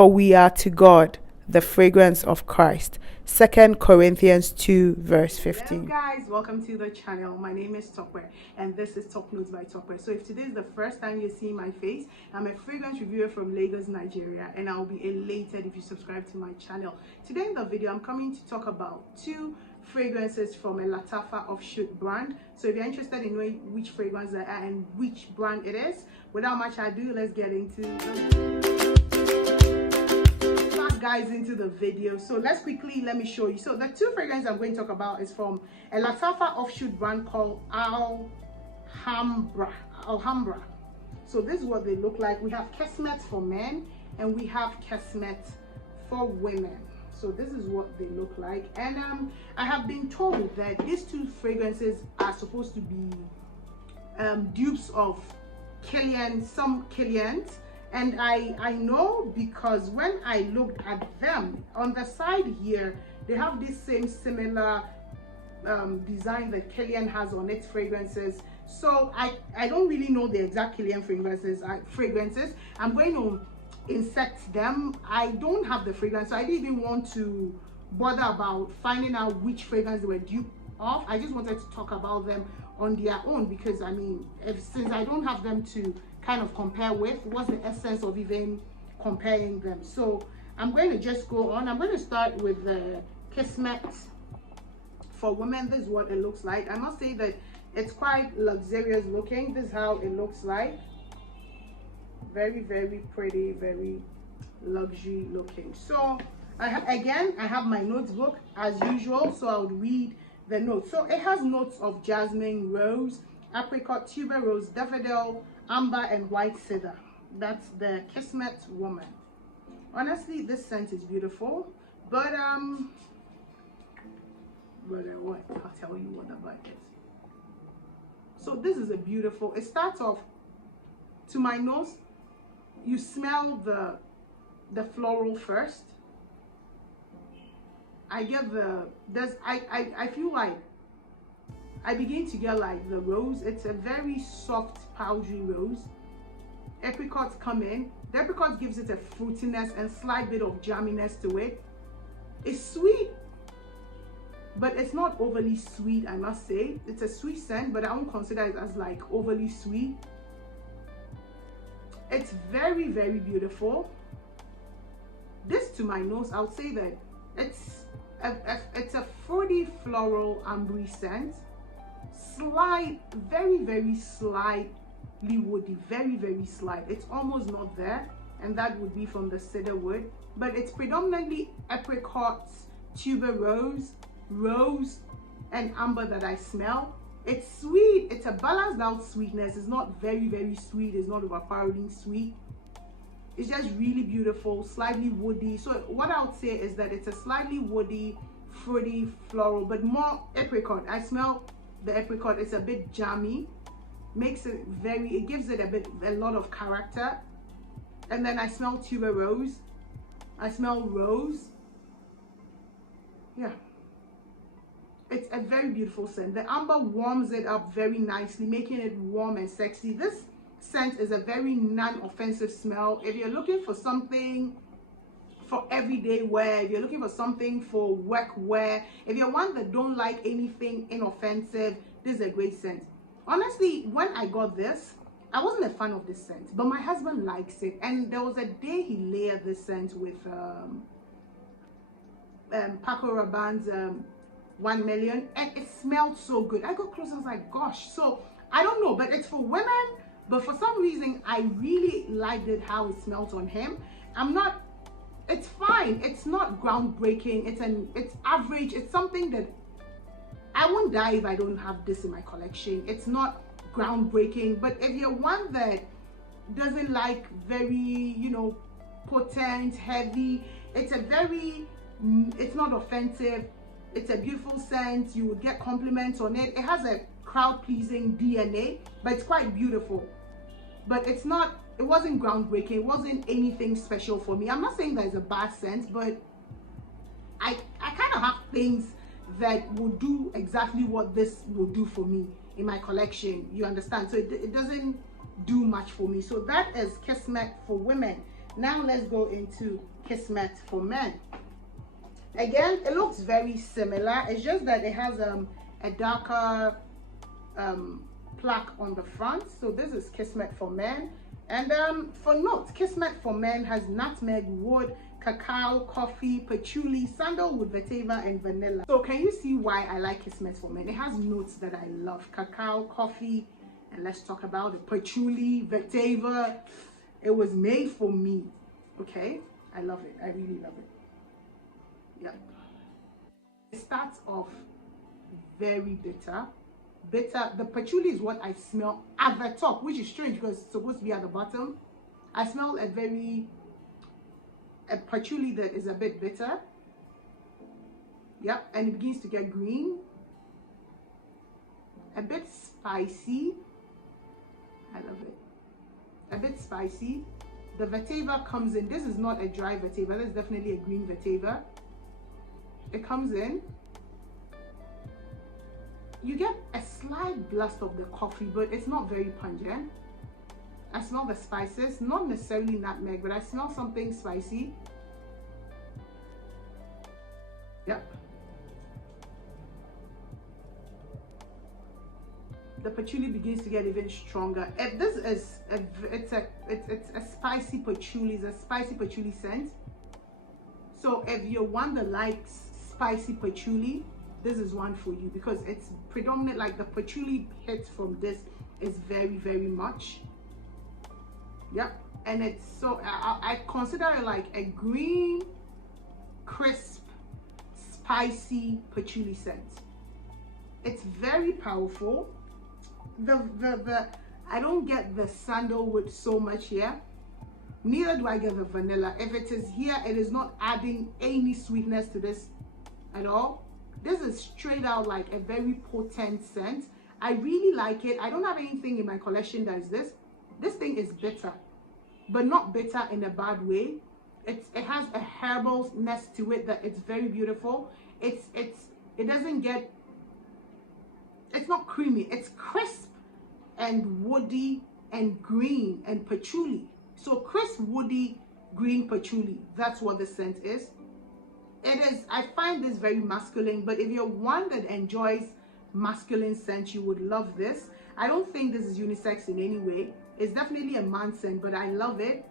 For we are to God the fragrance of Christ. 2 Corinthians 2 verse 15. Hello guys, welcome to the channel. My name is Tokwe and this is Top Notes by Tokwe. So if today is the first time you're seeing my face, I'm a fragrance reviewer from Lagos, Nigeria, and I'll be elated if you subscribe to my channel. Today in the video, I'm coming to talk about two fragrances from a Lattafa offshoot brand. So if you're interested in knowing which fragrance they are and which brand it is, without much ado, let's get into into the video. So let me show you. So the two fragrances I'm going to talk about is from a Lattafa offshoot brand called Alhambra. So this is what they look like. We have Kismet for men and we have Kismet for women. So this is what they look like, and I have been told that these two fragrances are supposed to be dupes of some Kilians. And I know because when I looked at them on the side here, they have this same similar design that Kilian has on its fragrances. So I don't really know the exact Kilian fragrances. I'm going to insect them. I don't have the fragrance, so I didn't even want to bother about finding out which fragrance they were dupe of. I just wanted to talk about them on their own because I mean, since I don't have them to kind of compare with, what's the essence of even comparing them? So I'm going to just go on. I'm going to start with the Kismet for women. This is what it looks like. I must say that it's quite luxurious looking. This is how it looks like. Very, very pretty, very luxury looking. So I have my notebook as usual, so I would read the notes. So it has notes of jasmine, rose, apricot, tuberose, daffodil, amber, and white cedar. That's the Kismet Woman. Honestly, this scent is beautiful, but what? I'll tell you what the vibe is. So this is a beautiful. It starts off to my nose. You smell the floral first. I get I feel like I begin to get like the rose. It's a very soft, powdery rose. Apricots come in. The apricot gives it a fruitiness and slight bit of jamminess to it. It's sweet, but it's not overly sweet, I must say. It's a sweet scent, but I won't consider it as like overly sweet. It's very, very beautiful. This to my nose, I would say that it's a fruity floral ambre scent. Slight, very, very slightly woody, very, very slight. It's almost not there, and that would be from the cedar wood, but it's predominantly apricots, tuberose, rose, and amber that I smell. It's sweet. It's a balanced out sweetness. It's not very, very sweet. It's not overpowering sweet. It's just really beautiful, slightly woody. So what I would say is that it's a slightly woody, fruity, floral, but more apricot. I smell the apricot. It's a bit jammy, it gives it a lot of character. And then I smell tuberose. I smell rose. Yeah. It's a very beautiful scent. The amber warms it up very nicely, making it warm and sexy. This scent is a very non-offensive smell. If you're looking for something for everyday wear, if you're looking for something for work wear, if you're one that don't like anything inoffensive, this is a great scent. Honestly, when I got this, I wasn't a fan of this scent, but my husband likes it. And there was a day he layered this scent with Paco Rabanne's 1 Million, and it smelled so good. I got close, I was like, gosh. So I don't know, but it's for women, but for some reason I really liked it, how it smelled on him. It's fine, it's not groundbreaking, it's average. It's something that I won't die if I don't have this in my collection. It's not groundbreaking, but if you're one that doesn't like very, you know, potent, heavy, it's not offensive. It's a beautiful scent. You would get compliments on it. It has a crowd-pleasing DNA, but it's quite beautiful. But it wasn't groundbreaking. It wasn't anything special for me. I'm not saying that it's a bad scent, but I kind of have things that will do exactly what this will do for me in my collection. You understand? So it doesn't do much for me. So that is Kismet for women. Now let's go into Kismet for Men. Again, it looks very similar. It's just that it has a darker plaque on the front. So this is Kismet for Men. And for notes, Kismet for Men has nutmeg, wood, cacao, coffee, patchouli, sandalwood, vetiver, and vanilla. So can you see why I like Kismet for Men? It has notes that I love. Cacao, coffee, and let's talk about it. Patchouli, vetiver. It was made for me. Okay? I love it. I really love it. Yep. It starts off very bitter. Bitter. The patchouli is what I smell at the top, which is strange because it's supposed to be at the bottom. I smell a patchouli that is a bit bitter. Yep. And it begins to get green. A bit spicy. I love it. A bit spicy. The vetiver comes in. This is not a dry vetiver. This is definitely a green vetiver. It comes in. You get a slight blast of the coffee, but it's not very pungent. I smell the spices, not necessarily nutmeg, but I smell something spicy. Yep. The patchouli begins to get even stronger. If this is it's a spicy patchouli, it's a spicy patchouli scent. So if you're one that likes spicy patchouli, this is one for you because it's predominant. Like the patchouli hit from this is very, very much. Yep. And it's so I consider it like a green, crisp, spicy patchouli scent. It's very powerful. I don't get the sandalwood so much here. Neither do I get the vanilla. If it is here, it is not adding any sweetness to this at all. This is straight out like a very potent scent. I really like it. I don't have anything in my collection that is this. This thing is bitter, but not bitter in a bad way. It has a herbalness to it that it's very beautiful. It doesn't get, it's not creamy. It's crisp and woody and green and patchouli. So crisp, woody, green patchouli. That's what the scent is. It is, I find this very masculine, but if you're one that enjoys masculine scent, you would love this. I don't think this is unisex in any way. It's definitely a man scent, but I love it.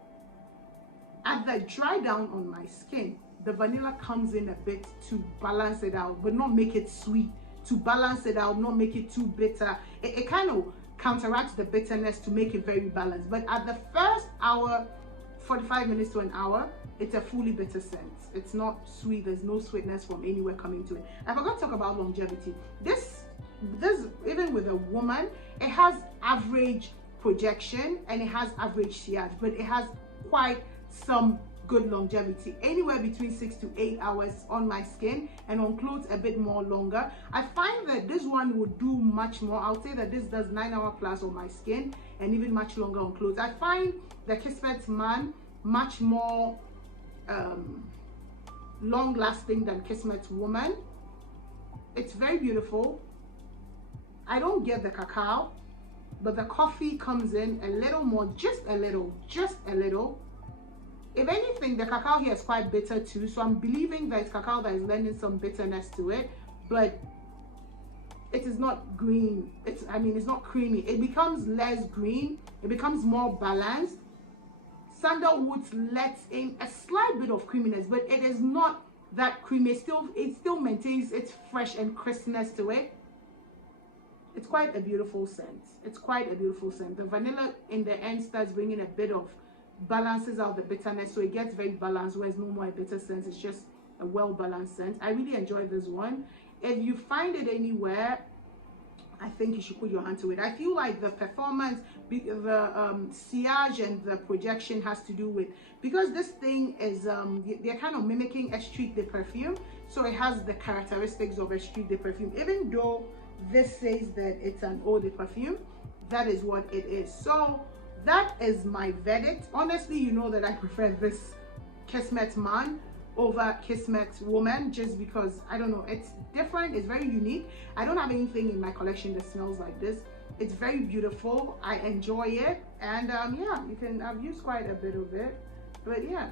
At the dry down on my skin, the vanilla comes in a bit to balance it out, but not make it sweet. To balance it out, not make it too bitter. It kind of counteracts the bitterness to make it very balanced. But at the first hour, 45 minutes to an hour, it's a fully bitter scent. It's not sweet. There's no sweetness from anywhere coming to it. I forgot to talk about longevity. This even with a woman, it has average projection and it has average sillage, but it has quite some good longevity, anywhere between 6 to 8 hours on my skin, and on clothes a bit more longer. I find that this one would do much more. I'll say that this does 9 hour plus on my skin and even much longer on clothes. I find the Kismet Man much more long lasting than Kismet Woman. It's very beautiful. I don't get the cacao, but the coffee comes in a little more, just a little. If anything, the cacao here is quite bitter too, so I'm believing that it's cacao that is lending some bitterness to it, but it is not green. It's not creamy. It becomes less green. It becomes more balanced. Sandalwood lets in a slight bit of creaminess, but it is not that creamy. It still maintains its fresh and crispness to it. It's quite a beautiful scent. It's quite a beautiful scent. The vanilla in the end starts bringing a bit of, balances out the bitterness, so it gets very balanced, whereas no more a bitter scent. It's just a well-balanced scent. I really enjoy this one. If you find it anywhere, I think you should put your hand to it. I feel like the performance, the sillage and the projection has to do with, because this thing is they're kind of mimicking a street de perfume, so it has the characteristics of a street de perfume. Even though this says that it's an eau de perfume, that is what it is. So that is my verdict. Honestly, you know that I prefer this Kismet Man over Kismet Woman, just because, I don't know, it's different, it's very unique. I don't have anything in my collection that smells like this. It's very beautiful. I enjoy it, and yeah, I've used quite a bit of it. But yeah,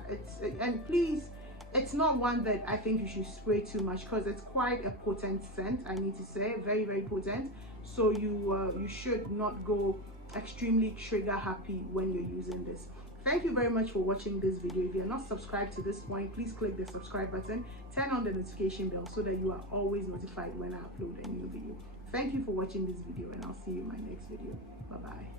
and please, it's not one that I think you should spray too much, because it's quite a potent scent, I need to say, very, very potent. So you should not go extremely trigger happy when you're using this. Thank you very much for watching this video. If you're not subscribed to this point, please click the subscribe button, turn on the notification bell so that you are always notified when I upload a new video. Thank you for watching this video, and I'll see you in my next video. Bye bye.